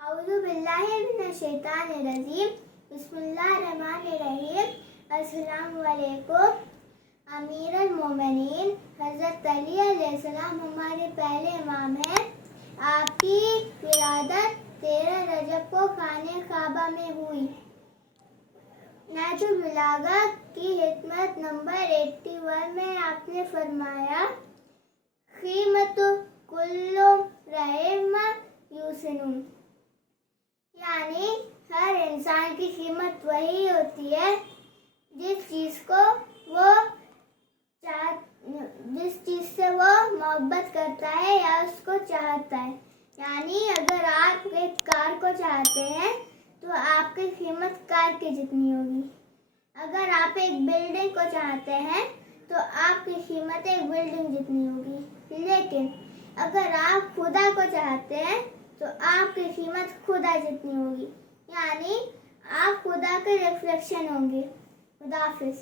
اعوذ باللہ من الشیطان الرجیم بسم اللہ الرحمن الرحیم. السلام علیکم. امیر المومنین حضرت علی علیہ السلام ہمارے پہلے امام ہیں. آپ کی ولادت 13 رجب کو خانہ کعبہ میں ہوئی. نہج البلاغہ کی حکمت نمبر 81 میں آپ نے فرمایا قیمت کل رحم یوسن، یعنی ہر انسان کی قیمت وہی ہوتی ہے جس چیز سے وہ محبت کرتا ہے یا اس کو چاہتا ہے. یعنی اگر آپ ایک کار کو چاہتے ہیں تو آپ کی قیمت کار کی جتنی ہوگی. اگر آپ ایک بلڈنگ کو چاہتے ہیں تو آپ کی قیمت ایک بلڈنگ جتنی ہوگی. لیکن اگر آپ خدا کو چاہتے ہیں تو آپ کی قیمت خدا جتنی ہوگی. یعنی آپ خدا کے ریفلیکشن ہوں گے. خدا حافظ.